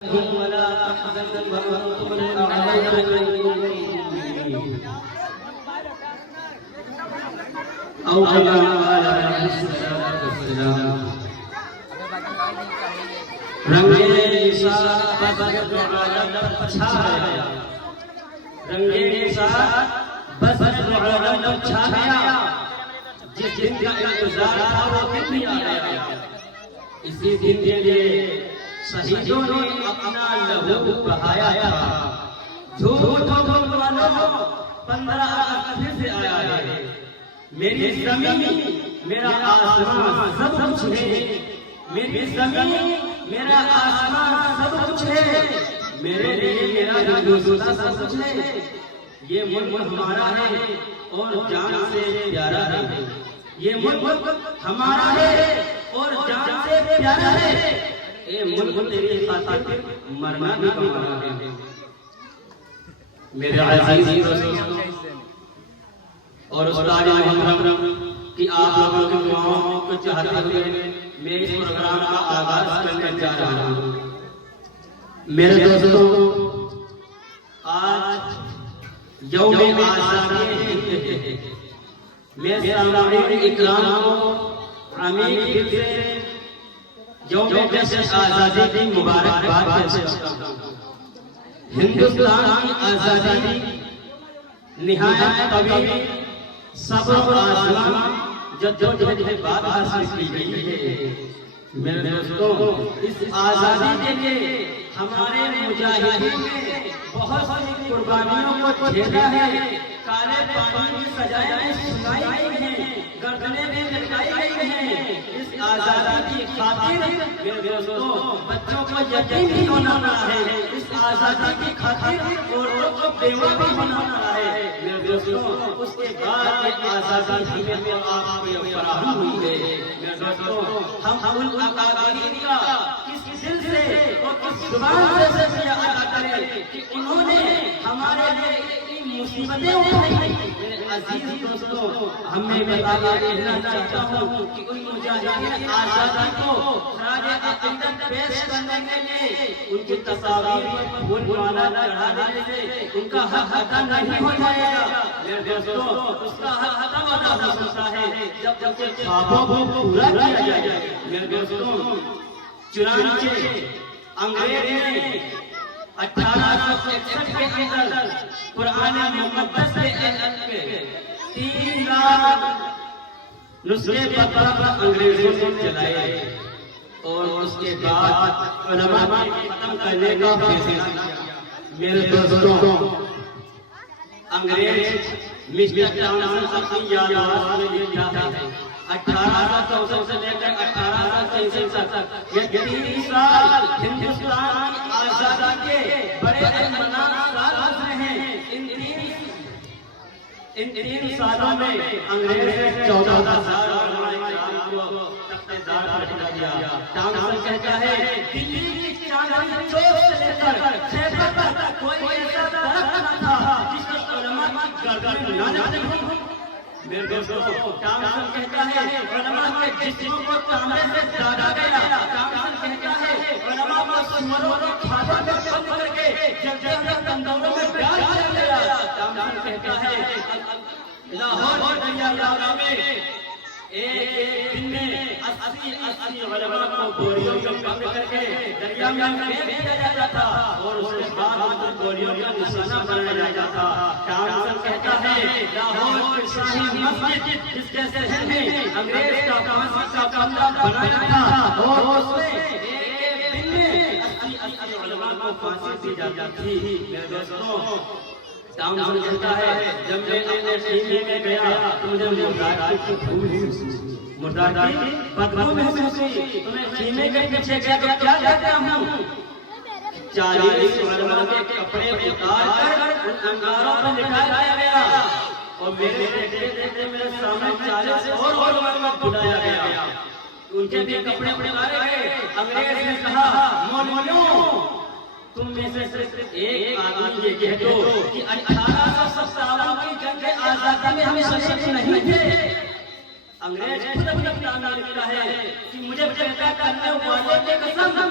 ولا تحزن وأنتم الأعلون أو كما قال عليه الصلاة والسلام رنگے نثار بس عالم پر چھا گیا رنگے نثار بس عالم پر چھا گیا جس دن کا انتظار تھا وہ دن بھی آ گیا اسی دن کے لیے شہیدوں نے اپنا لہو بہایا تھا جھوٹوں والوں 15 اگست سے آیا ہے میری زمین میرا آسمان سب کچھ ہے میری زمین میرا آسمان سب کچھ ہے میرے لیے میرا ہندوستان سب کچھ ہے یہ ملک ہمارا ہے اور جان سے پیارا ہے یہ ملک ہمارا ہے اور جان سے پیارا ہے اے ملک تیری خاطر مرنا بھی ہمارا ہے میرے عزیز دوستو اور استاد محترم کہ آپ لوگوں کی دعاؤں کو چاہتے ہوئے میں اس پروگرام کا آغاز کرنے جا رہا ہوں میرے دوستو آج یوم آزادی ہے میں سامعین اکرام کو عمیق دل سے یوم آزادی کی مبارکباد پیش کرتا ہوں ہندوستان کی آزادی نہایت طویل صبر و عزم جدوجہد کے بعد حاصل کی گئی ہے میرے دوستو اس آزادی کے لیے ہمارے مجاہدین نے بہت سی قربانیوں کو جھیلا ہے کالے پانی کی سزائیں سنائی گئی ہیں گردنیں بھی لٹکائی گئی ہیں اس آزادی کی خاطر میرے دوستو بچوں کو یتیم بھی بنانا ہے اس آزادی کی خاطر عورتوں کو بیوہ بھی بنانا ہے میرے دوستو اس کے بعد یہ آزادی ہمیں تو آپ کو فراہم ہوئی ہے میرے دوستو ہم ان اکابرین کا کس دل سے اور کس زبان سے شکریہ ادا کریں کہ انہوں نے ہمارے لیے اتنی مصیبتیں اٹھائی میرے عزیز دوستو ہمیں بتایا کہنا چاہتا ہوں کہ ان مجاہدین آزادی کو خراج عقیدت پیش کرنے کے لیے ان کی تصاویر پر پھول مالا چڑھا دینے سے ان کا حق ادا نہیں ہو جائے گا میرے دوستو اس کا حق ادا ہو سکتا ہے جب کہ خوابوں کو پورا کیا جائے میرے دوستو چنانچہ انگریز نے 1861 کے اندر قرآن مقدس کے 3 لاکھ نسخے پر انگریزوں نے چلائے اور اس کے بعد علماء نے ختم کرنے کا فیصلہ کیا میرے دوستوں انگریز مسٹر ٹاؤنسن اپنی یادداشت میں لکھا ہے 1864 سے لے کر 1863 تک یہ 30 سال ہندوستان کی آزادی کے بڑے ارمنان سال گزرے ہیں ان 3 سالوں میں انگریز نے 14,000 علماء کرام کو تخت دار پر بٹھا دیا ٹاؤنسن کہتا ہے دلی کی چاندنی چوک سے لے کر خیبر تک کوئی ایسا درخت نہ تھا جس پر علماء کی گردن نہ جاتی ہو میرے دوستو ٹاؤنسن کہتا ہے علماء کے جسموں کو تانبے سے داغا گیا ٹاؤنسن کہتا ہے علماء کو سوروں کی کھاتوں میں بند کر کے جلدے میں تندوروں میں ڈال دیا گیا ٹاؤنسن کہتا ہے لاہور دریا علاقہ میں ایک دن میں 80 علماء کو گولیوں میں بند کر کے دریا میں پھینک دیا جاتا تھا اور اس کے بعد ان گولیوں کا نشانہ بنایا جاتا تھا ٹاؤنسن کہتا ہے لاہور کی شاہی مسجد جس کے شہر میں انگریز کا پھانسی کا کمرہ بنایا تھا اور اس میں ایک دن میں 80 علماء کو پھانسی دی جاتی تھی میرے دوستو ٹاؤنسن کہتا ہے جب میں اپنے خیمے میں گیا تو مجھے مردار کی بدبو مردار کی بدبو محسوس ہوئی تو میں خیمے کے پیچھے گیا تو کیا دیکھتا ہوں 40 علماء کے کپڑے اتار کر ان انگاروں پر لٹایا گیا اور میرے دیکھتے میرے سامنے 40 اور علماء کو بٹھایا گیا ان کے بھی کپڑے اتارے گئے انگریز نے کہا مولویوں تم میں سے صرف ایک آدمی یہ کہہ دو کہ 1857 کی جنگ آزادی میں ہم شریک نہیں تھے انگریز خود اپنا نام لکھتا ہے کہ مجھے پیدا کرنے والے کی قسم